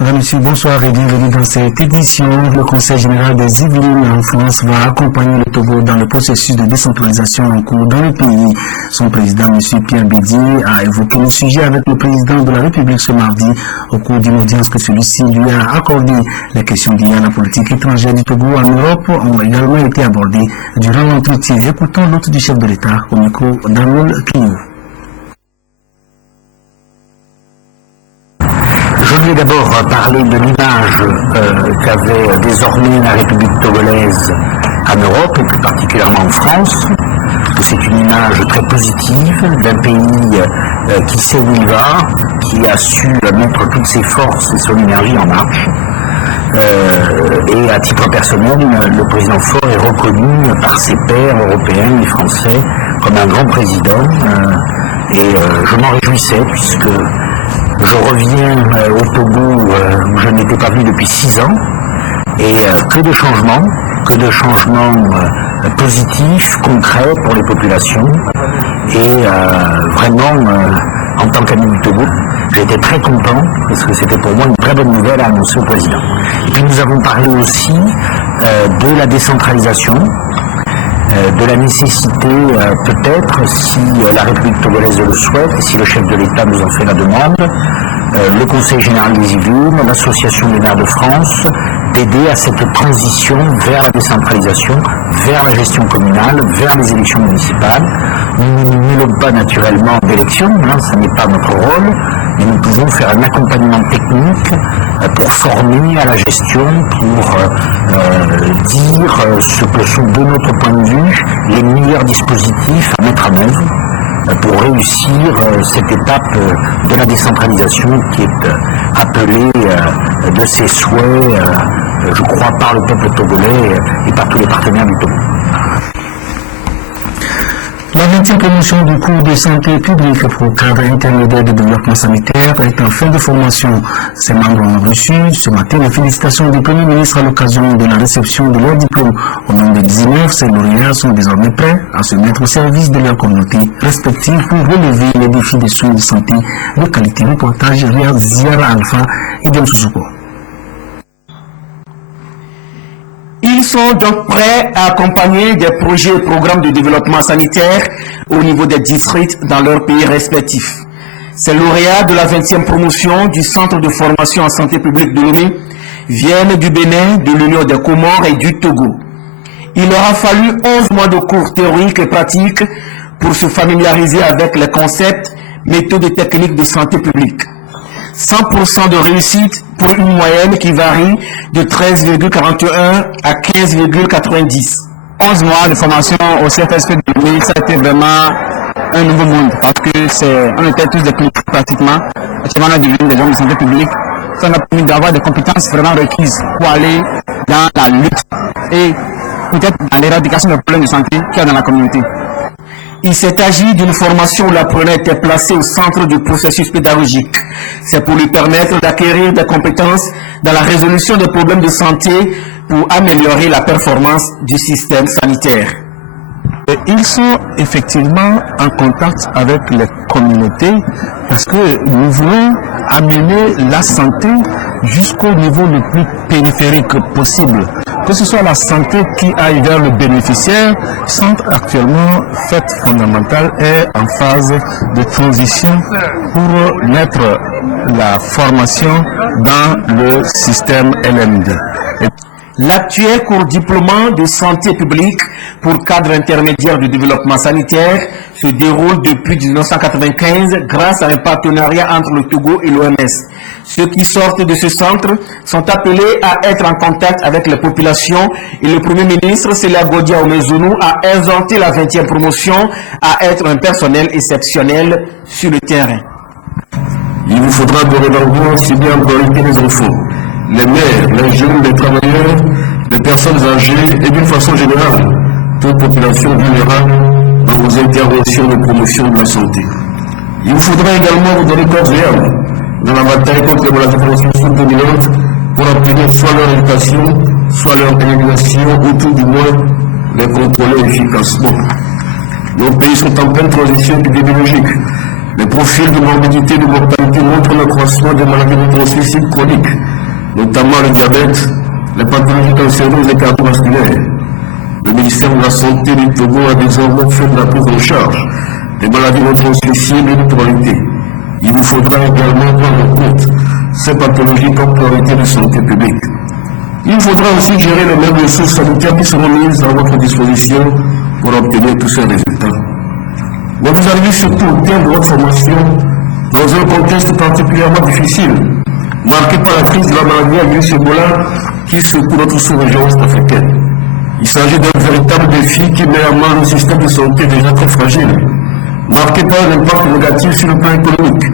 Madame, Monsieur, bonsoir et bienvenue dans cette édition. Le Conseil général des Yvelines en France va accompagner le Togo dans le processus de décentralisation en cours dans le pays. Son président, Monsieur Pierre Bédier, a évoqué le sujet avec le président de la République ce mardi au cours d'une audience que celui-ci lui a accordée. Les questions liées à la politique étrangère du Togo en Europe ont également été abordées durant l'entretien. Écoutons l'hôte du chef de l'État au micro d'Arnold Kinou. Je voulais d'abord parler de l'image qu'avait désormais la République togolaise en Europe et plus particulièrement en France. C'est une image très positive d'un pays qui sait où il va, qui a su mettre toutes ses forces et son énergie en marche. Et à titre personnel, le président Faure est reconnu par ses pairs européens et français comme un grand président. Et je m'en réjouissais puisque je reviens au Togo où je n'étais pas venu depuis 6 ans et que de changements positifs, concrets pour les populations et vraiment en tant qu'ami du Togo, j'ai été très content parce que c'était pour moi une très bonne nouvelle à annoncer au président. Et puis nous avons parlé aussi de la décentralisation, de la nécessité peut-être, si la République togolaise le souhaite, et si le chef de l'État nous en fait la demande, le Conseil général des Yvelines, l'Association des maires de France, d'aider à cette transition vers la décentralisation, vers la gestion communale, vers les élections municipales. Nous ne mêlons pas naturellement d'élections, ça n'est pas notre rôle, mais nous pouvons faire un accompagnement technique pour former à la gestion, pour dire ce que sont de notre point de vue les meilleurs dispositifs à mettre en œuvre pour réussir cette étape de la décentralisation qui est appelée de ses souhaits, je crois, par le peuple togolais et par tous les partenaires du Togo. La 20e promotion du cours de santé publique pour cadre intermédiaire de développement sanitaire est en fin de formation. Ses membres ont reçu ce matin les félicitations du Premier ministre à l'occasion de la réception de leur diplôme. Au nombre de 19, ces lauréats sont désormais prêts à se mettre au service de leur communauté respective pour relever les défis des soins de santé de qualité. Reportage via Ziara Alpha et Diam Susuko. Ils sont donc prêts à accompagner des projets et programmes de développement sanitaire au niveau des districts dans leurs pays respectifs. Ces lauréats de la 20e promotion du Centre de formation en santé publique de Lomé viennent du Bénin, de l'Union des Comores et du Togo. Il leur a fallu 11 mois de cours théoriques et pratiques pour se familiariser avec les concepts, méthodes et techniques de santé publique. 100% de réussite pour une moyenne qui varie de 13,41 à 15,90. 11 mois de formation au CFSP de Lomé, ça a été vraiment un nouveau monde parce que on était tous des cliniques pratiquement. Actuellement, on est devenus des hommes de santé publique. Ça nous a permis d'avoir des compétences vraiment requises pour aller dans la lutte et peut-être dans l'éradication des problèmes de santé qu'il y a dans la communauté. Il s'est agi d'une formation où l'apprenant était placé au centre du processus pédagogique. C'est pour lui permettre d'acquérir des compétences dans la résolution des problèmes de santé pour améliorer la performance du système sanitaire. Ils sont effectivement en contact avec les communautés parce que nous voulons amener la santé jusqu'au niveau le plus périphérique possible. Que ce soit la santé qui aille vers le bénéficiaire, le centre actuellement, fait fondamentale, est en phase de transition pour mettre la formation dans le système LMD. L'actuel cours diplômant de santé publique pour cadre intermédiaire de développement sanitaire se déroule depuis 1995 grâce à un partenariat entre le Togo et l'OMS. Ceux qui sortent de ce centre sont appelés à être en contact avec les populations et le Premier ministre, Célia Godia Omezunu, a exhorté la 20e promotion à être un personnel exceptionnel sur le terrain. Il vous faudra dorénavant cibler en priorité les enfants, les mères, les jeunes, les travailleurs, les personnes âgées et d'une façon générale, toute population vulnérable dans vos interventions de promotion de la santé. Il vous faudra également vous donner corps et âme dans la bataille contre les maladies transmissibles dominantes pour obtenir soit leur éducation, soit leur élimination, ou tout du moins les contrôler efficacement. Nos pays sont en pleine transition épidémiologique. Les profils de morbidité et de mortalité montrent le croissement des maladies de transmissibles chroniques, notamment le diabète, les pathologies cancéreuses et cardiovasculaires. Le ministère de la Santé du Togo a désormais fait de la prise en charge des maladies non transmissibles et de priorité. Il vous faudra également prendre en compte ces pathologies comme priorité de santé publique. Il faudra aussi gérer les mêmes ressources sanitaires qui seront mises à votre disposition pour obtenir tous ces résultats. Mais vous arrivez surtout au terme de votre formation dans un contexte particulièrement difficile, marqué par la crise de la maladie à virus Ebola qui secoue notre sous-région ouest-africaine. Il s'agit d'un véritable défi qui met à mal un système de santé déjà très fragile, marqué par un impact négatif sur le plan économique,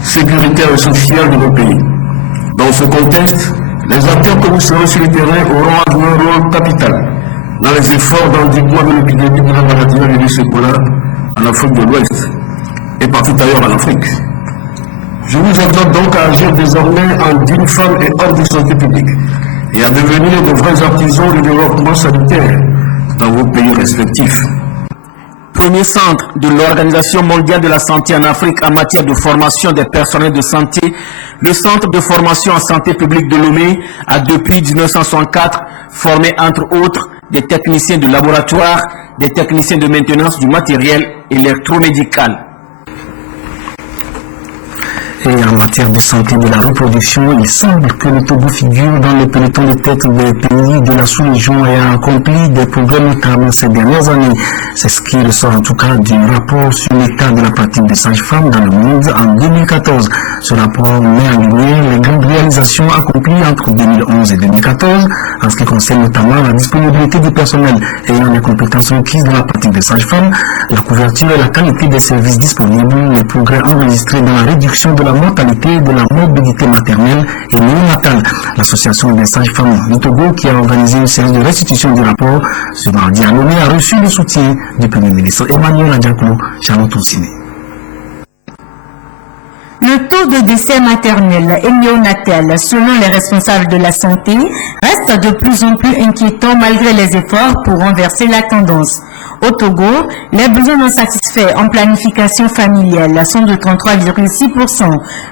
sécuritaire et social de nos pays. Dans ce contexte, les acteurs que vous serez sur le terrain auront à jouer un rôle capital dans les efforts d'endiguement de l'épidémie de la maladie à virus Ebola en Afrique de l'Ouest et partout ailleurs en Afrique. Je vous exhorte donc à agir désormais en dignes femmes et hommes de santé publique et à devenir de vrais artisans du développement sanitaire dans vos pays respectifs. Premier centre de l'Organisation mondiale de la santé en Afrique en matière de formation des personnels de santé, le Centre de formation en santé publique de Lomé a depuis 1964 formé entre autres des techniciens de laboratoire, des techniciens de maintenance du matériel électromédical. Et en matière de santé de la reproduction, il semble que le Togo figure dans le peloton de tête des pays de la sous-région et a accompli des progrès notamment ces dernières années. C'est ce qui ressort en tout cas du rapport sur l'état de la pratique des sages-femmes dans le monde en 2014. Ce rapport met en lumière les grandes réalisations accomplies entre 2011 et 2014 en ce qui concerne notamment la disponibilité du personnel ayant les compétences requises dans la pratique des sages-femmes, la couverture et la qualité des services disponibles, les progrès enregistrés dans la réduction de la mortalité de la morbidité maternelle et néonatale. L'association des sages-femmes du Togo, qui a organisé une série de restitution du rapport ce mardi à Lomé, a reçu le soutien du Premier ministre Emmanuel Adjaklo Charlotte-Oussine. Le taux de décès maternel et néonatal, selon les responsables de la santé, reste de plus en plus inquiétant malgré les efforts pour renverser la tendance. Au Togo, les besoins non satisfaits en planification familiale sont de 33,6%.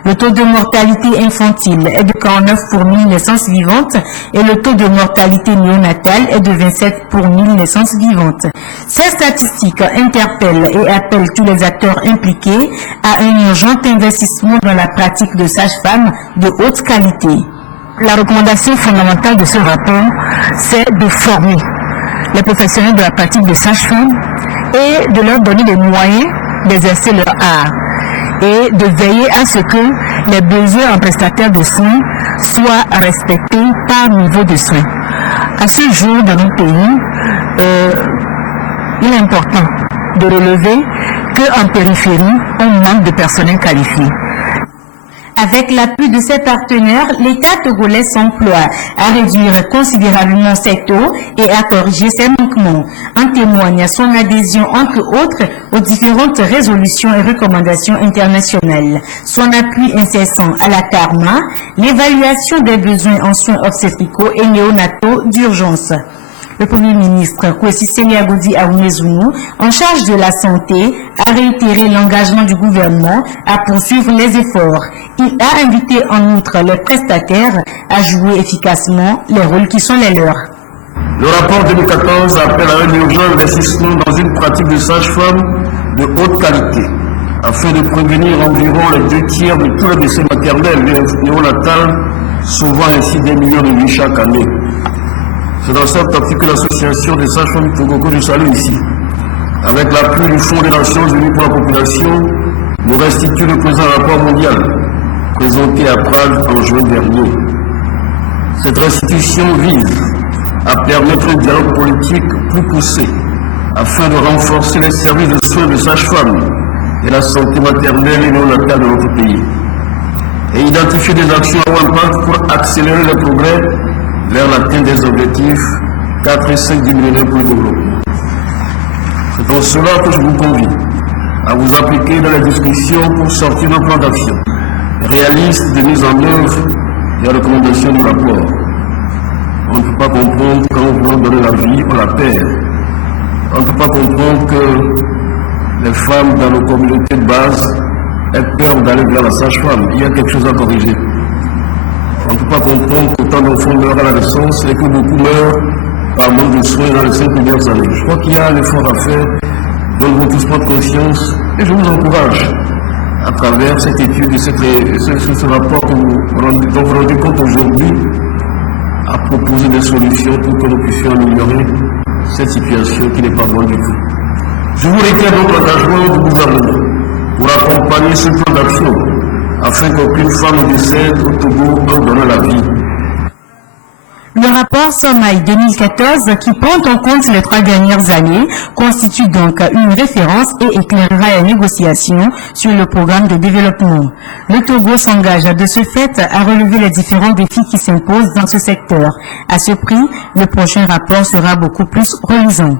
Le taux de mortalité infantile est de 49 pour 1000 naissances vivantes et le taux de mortalité néonatale est de 27 pour 1000 naissances vivantes. Ces statistiques interpellent et appellent tous les acteurs impliqués à un urgent investissement dans la pratique de sages-femmes de haute qualité. La recommandation fondamentale de ce rapport, c'est de former les professionnels de la pratique de sage-femme et de leur donner les moyens d'exercer leur art et de veiller à ce que les besoins en prestataires de soins soient respectés par niveau de soins. À ce jour, dans nos pays, il est important de relever qu'en périphérie, on manque de personnel qualifié. Avec l'appui de ses partenaires, l'État togolais s'emploie à réduire considérablement ses taux et à corriger ses manquements. En témoigne son adhésion, entre autres, aux différentes résolutions et recommandations internationales. Son appui incessant à la CARMA, l'évaluation des besoins en soins obstétricaux et néonataux d'urgence. Le Premier ministre, Kwesi Seniagodi Aounezounou, en charge de la santé, a réitéré l'engagement du gouvernement à poursuivre les efforts. Il a invité en outre les prestataires à jouer efficacement les rôles qui sont les leurs. Le rapport 2014 appelle à un urgent investissement dans une pratique de sage-femme de haute qualité, afin de prévenir environ les 2/3 de tous les décès maternels et néonatals, sauvant ainsi des millions de vies chaque année. C'est dans cette optique que l'association des sages-femmes du Togo, que je salue ici, avec l'appui du Fonds des Nations Unies pour la population, nous restitue le présent rapport mondial, présenté à Prague en juin dernier. Cette restitution vise à permettre un dialogue politique plus poussé, afin de renforcer les services de soins de sages-femmes et la santé maternelle et néonatale de notre pays, et identifier des actions à haut impact pour accélérer les progrès vers l'atteinte des objectifs 4 et 5 du millénaire pour le développement. C'est en cela que je vous convie à vous appliquer dans les discussions pour sortir d'un plan d'action réaliste de mise en œuvre des recommandations du rapport. On ne peut pas comprendre qu'en voulant donner la vie, on la perd. On ne peut pas comprendre que les femmes dans nos communautés de base aient peur d'aller vers la sage-femme. Il y a quelque chose à corriger. On ne peut pas comprendre qu'autant d'enfants meurent à la naissance et que beaucoup meurent par manque de soins dans les 5 premières années. Je crois qu'il y a un effort à faire, dont nous devons tous prendre conscience, et je vous encourage à travers cette étude et ce rapport dont vous rendez compte aujourd'hui, à proposer des solutions pour que nous puissions améliorer cette situation qui n'est pas bonne du tout. Je vous réitère notre engagement du gouvernement pour accompagner ce plan d'action afin qu'aucune femme ne décède au Togo en donnant la vie. Le rapport Sommeil 2014, qui prend en compte les 3 dernières années, constitue donc une référence et éclairera la négociation sur le programme de développement. Le Togo s'engage de ce fait à relever les différents défis qui s'imposent dans ce secteur. À ce prix, le prochain rapport sera beaucoup plus reluisant.